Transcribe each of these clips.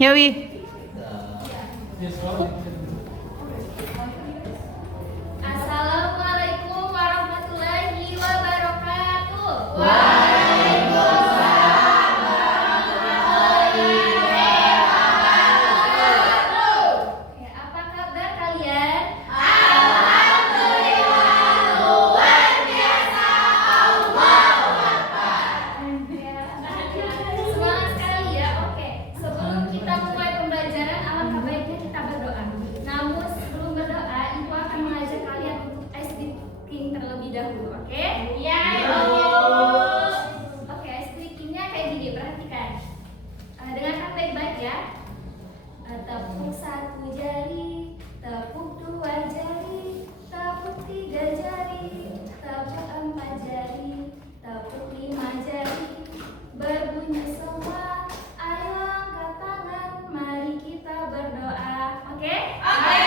Ya Wi. Assalamualaikum warahmatullahi wabarakatuh. Ya, apa kabar kalian? Semangat sekali ya. Oke, sebelum kita mulai pembelajaran, alangkah baiknya kita berdoa. Namun sebelum berdoa, Ibu akan mengajak kalian untuk ice breaking terlebih dahulu. Oke? Iya. Oke, ice breakingnya kayak gini. Perhatikan. Dengarkan baik-baik ya. Tepuk satu jari, tepuk dua jari, tepuk tiga jari, tepuk empat jari, tepuk lima jari. Berbunyi semua, ayo angkat tangan, mari kita berdoa. Oke? Oke.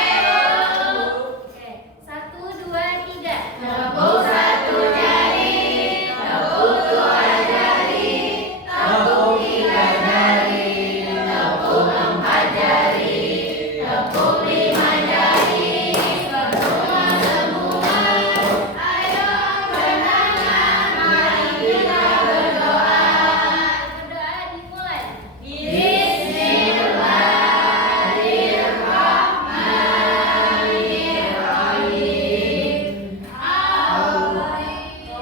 Oke, satu, dua, tiga. Tepuk satu jari, tepuk dua jari, tepuk tiga jari, tepuk empat jari, tepuk lima jari. Semua semua, ayo angkat tangan, mari kita berdoa. Berdoa dimulai. Bismillahirrahmanirrahim.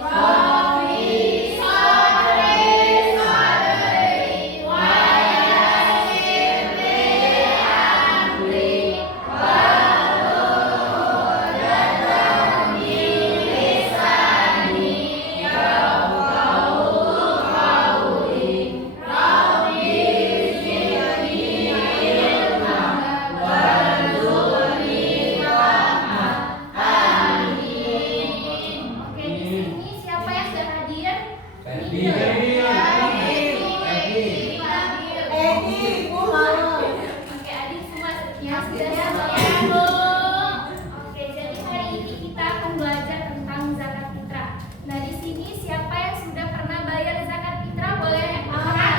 Rabbi sholli sholli wa yassir li amri wahlul 'uqdatam min lisani yafqahu qawli. Rabbi zidni ilman warzuqni rahmah. Amin. Oke, di sini siapa yang sudah hadir? Oke, adik semua yang sudah hadir. Oke, jadi hari ini kita akan belajar tentang zakat fitrah. Nah, di sini siapa yang sudah pernah bayar zakat fitrah? Boleh angkat.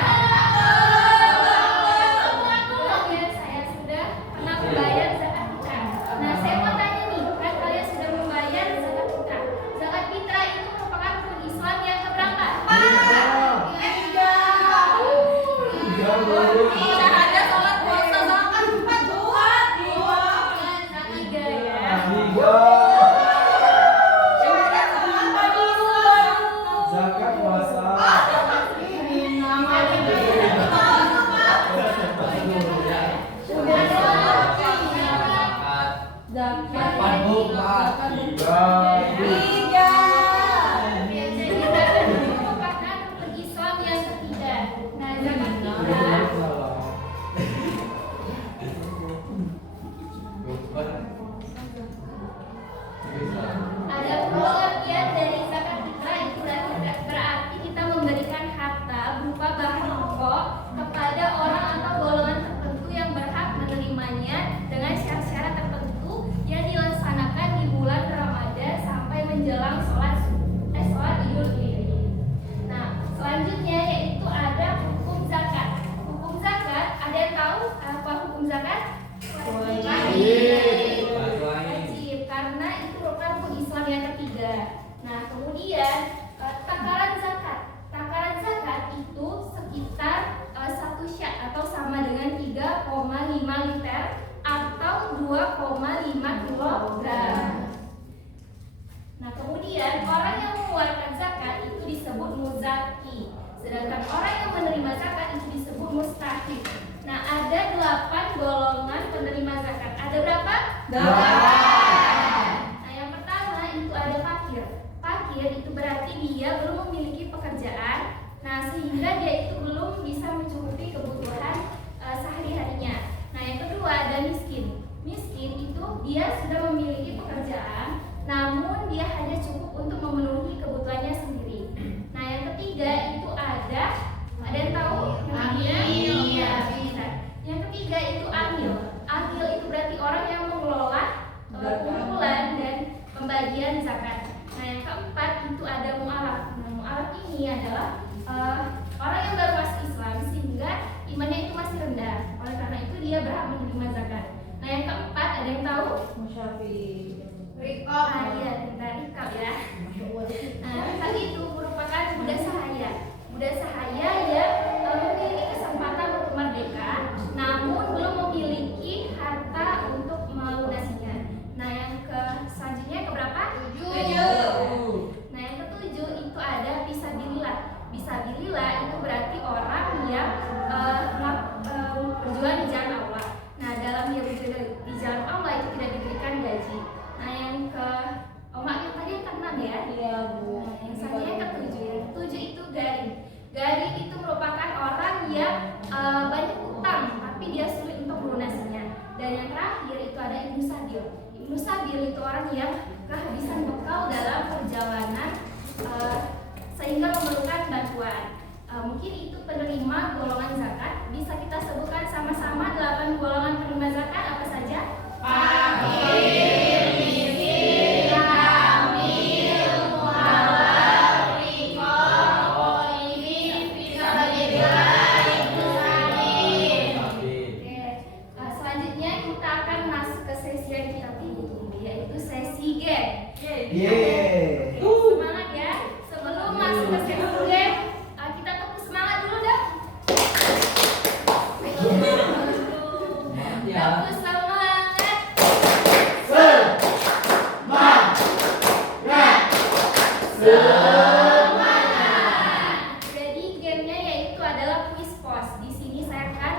Kemudian saya sudah pernah membayar zakat fitrah. Nah, saya mau tanya nih, kan kalian sudah membayar zakat fitrah. Zakat fitrah itu merupakan rukun Islam yang keberapa? Syahadat, sholat, puasa, zakat, tiga ya. Zakat puasa. Ya, jadi zakat itu merupakan rukun Islam yang ketiga. Nah, zakat fitrah ada pengertian dari zakat fitrah itu berarti kita memberikan harta berupa bahan pokok kepada orang atau golongan tertentu yang berhak menerimanya dengan syarat-syarat tertentu yang dilaksanakan di bulan Ramadan sampai menjelang sholat Idul Fitri. Nah, selanjutnya yaitu ada hukum zakat. Hukum zakat, ada yang tahu apa hukum zakat? Wajib, karena itu merupakan rukun Islam yang ketiga. Nah, kemudian takaran zakat. Takaran zakat itu sekitar 1 syak atau sama dengan 3,5 liter atau 2,5 kilogram. Nah, kemudian orang yang mengeluarkan zakat itu disebut muzaki, sedangkan orang yang menerima zakat itu disebut mustahik. Nah, ada 8 golongan penerima zakat. Ada berapa? 8. Nah, yang pertama itu ada fakir. Fakir itu berarti dia belum memiliki pekerjaan. Nah, sehingga dia itu belum bisa mencukupi kebutuhan sehari-harinya. Nah, yang kedua ada miskin. Miskin itu dia sudah memiliki pekerjaan, namun dia hanya cukup untuk memenuhi kebutuhannya sendiri. Nah, yang ketiga itu ada yang tahu? Amil. Iya, bisa. Yang ketiga itu amil. Amil itu berarti orang yang mengelola kumpulan dan pembagian zakat. Nah, yang keempat itu ada mu'alaf. Nah, mu'alaf ini adalah orang yang baru masuk Islam sehingga imannya itu masih rendah. Oleh karena dia berhak menerima zakat. Nah yang keempat, ada yang tahu? Rikop. Iya, tentang rikab ya. Nah, hal itu merupakan budak sahaya. Budak sahaya yang memiliki kesempatan untuk merdeka, namun belum memiliki harta untuk melunasinya. Nah, yang selanjutnya keberapa? 7. Nah, yang ketujuh itu ada fisabilillah. Fisabilillah itu berarti orang yang berjuang di jalan Allah. Nah, dalam dia berjuang di jalan Allah itu tidak diberikan gaji. Nah, yang ke yang tadi yang ke-6 ya? Iya, Bu. Nah, yang selanjutnya yang ke-7. Yang ke-7 itu garing. Garing itu merupakan orang yang banyak utang tapi dia sulit untuk melunasinya. Dan yang terakhir itu ada ibnu sabil. Ibnu sabil itu orang yang kehabisan bekal dalam perjalanan sehingga memerlukan bantuan. Mungkin itu penerima golongan zakat. Bisa kita sebutkan sama-sama 8 golongan penerima zakat apa saja? Fakir, miskin, hamil, mualaf, rikop, ghaibin, fisabilillah, ibnu sabil. Oke. Selanjutnya kita akan masuk ke sesi yang kita tunggu, yaitu sesi game. Yeay. Semangat ya. Sebelum masuk ke sesi game, kita tepuk semangat dulu dah. Ya. Tepuk semangat. Jadi gamenya yaitu adalah quiz pos. Di sini saya akan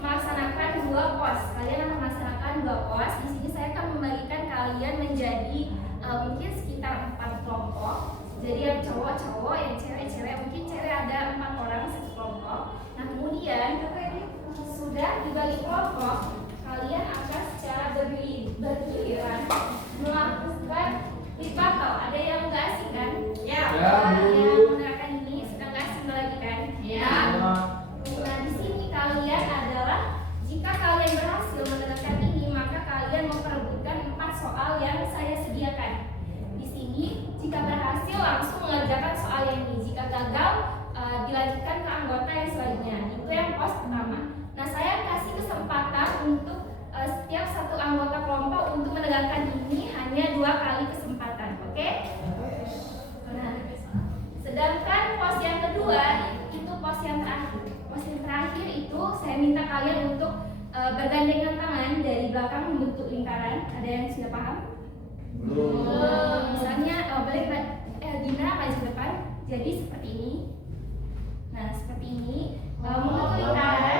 melaksanakan 2 pos. Kalian akan melaksanakan 2 pos. Di sini saya akan membagikan kalian menjadi mungkin sekitar 4 kelompok. Jadi yang cowok-cowok, yang cewek-cewek, mungkin cewek ada 4 orang satu kelompok. Nah kemudian sudah dibagi kelompok, kalian akan secara bergiliran melakukan bakal. Ada yang nggak asing kan? Ya. Ya, Bu. Yang menerangkan ini sedang nggak asing lagi kan? Ya. Nah di sini kalian adalah jika kalian berhasil menerangkan ini maka kalian memperebutkan 4 soal yang saya sediakan. Di sini jika berhasil langsung mengerjakan soal yang ini. Jika gagal dilanjutkan ke anggota yang selanjutnya. Itu yang pos pertama. Nah saya kasih kesempatan untuk setiap satu anggota kelompok untuk menegakkan ini hanya 2 kali kesempatan, oke? Nah, sedangkan pos yang kedua itu pos yang terakhir. Pos yang terakhir itu saya minta kalian untuk bergandengan tangan dari belakang membentuk lingkaran. Ada yang sudah paham? Misalnya boleh Dina maju depan. Jadi seperti ini. Nah seperti ini membentuk lingkaran.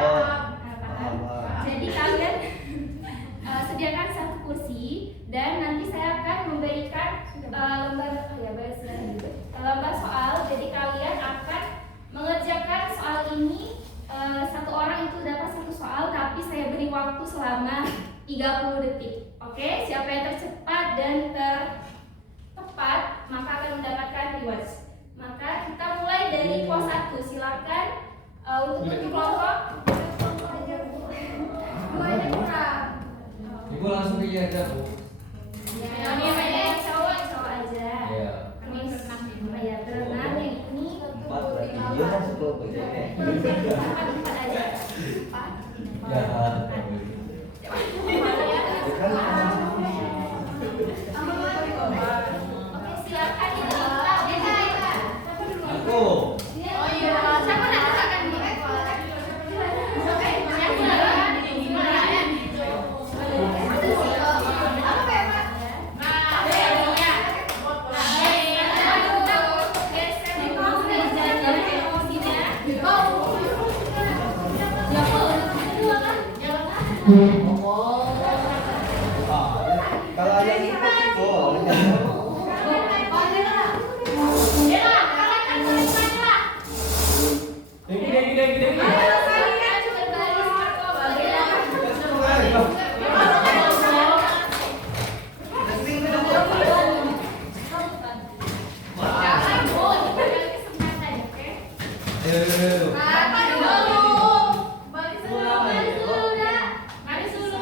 Nah, paham? Jadi kalian sediakan 1 kursi dan nanti saya akan memberikan lembar soal. Jadi kalian akan mengerjakan soal ini 1 orang itu dapat 1 soal, tapi saya beri waktu selama 30 detik. Oke, siapa yang tercepat dan tertepat maka akan mendapatkan reward. Maka kita mulai dari pos 1. Silakan untuk kelompok. Ibu langsung ke aja, Bu. Yang cowok aja. Iya. Ya, berenang yang ini 4 berarti dia kan sekelompok ya. 4 aja. 4. Ya. Oke, silakan ini. Aku. Oh iya, siapa nanti akan Oke, yang silakan. Kalau ada Mari dulu.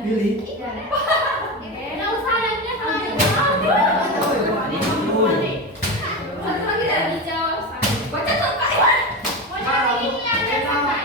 Pilih. Nggak usah nanya kalau satu lagi dari jawab. Baca tuh Kak Iwan. Mau ini ada apa?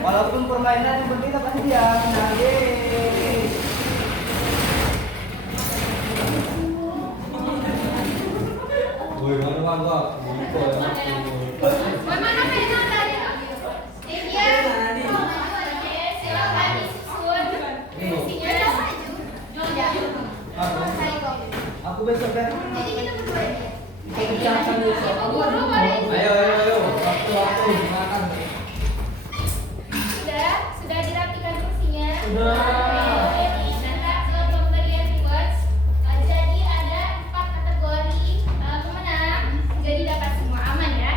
Walaupun permainan yang penting apa sih dia menang. Woi, mana bangga? Buko ya. Mana pena tadi? Iya. Silakan disusun. Aku besok deh. Jadi kita berdua ya. Ayo, waktu makan. Sudah dirapikan kursinya. Sudah. Kita ke pemberian rewards. Jadi ada 4 kategori pemenang. Jadi dapat semua aman ya.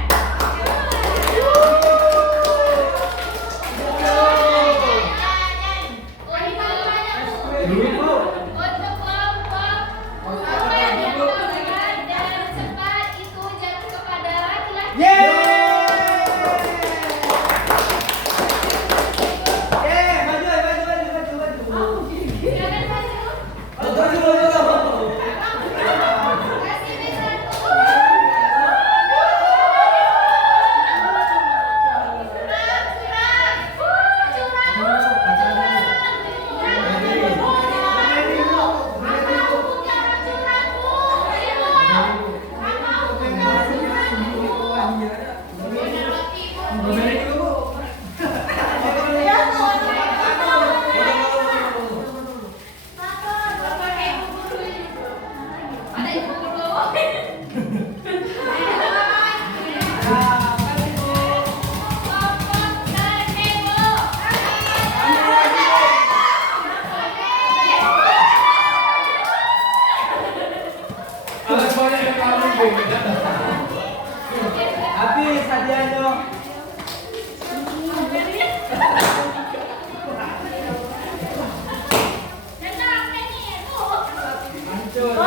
Untuk kelompok apa yang dilakukan dan cepat itu jatuh kepada laki-laki. Silakan maju. Kasih B1. Ada ibu guru. Kelompok Kanebo. Habis hadiahnya. Tenang, ini, Bu. Hancur.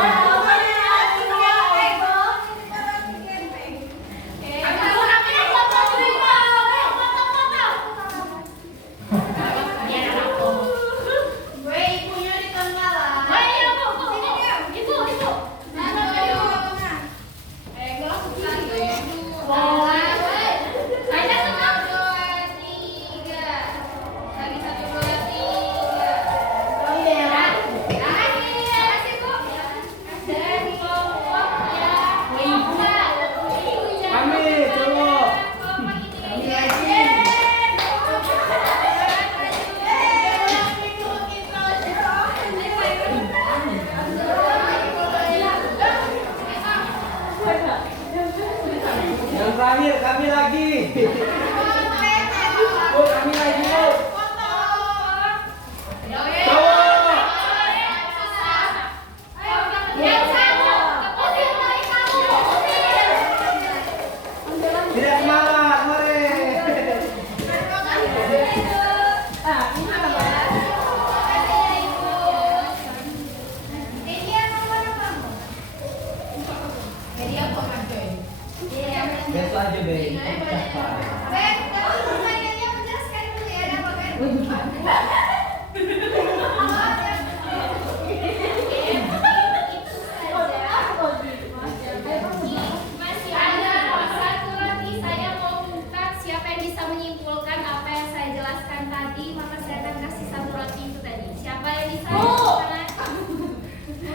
Yang terakhir kami lagi. Oh, kami lagi. Tidak semangat, mari. Besok aja, Be. Masih ada satu lagi, saya mau minta siapa yang bisa menyimpulkan apa yang saya jelaskan tadi, maka saya akan kasih satu roti itu tadi. Siapa yang bisa menyimpulkan?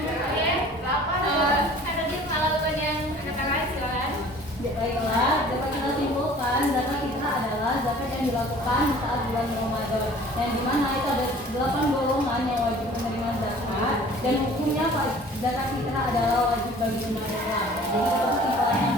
Oke, ada di pahlawan yang angkat tangan, silakan. Baiklah, dapat kita simpulkan zakat fitrah adalah zakat yang dilakukan saat bulan Ramadan, yang dimana itu ada 8 golongan yang wajib menerima zakat, dan hukumnya zakat fitrah adalah wajib bagi umat Islam. Jadi itu kesimpulannya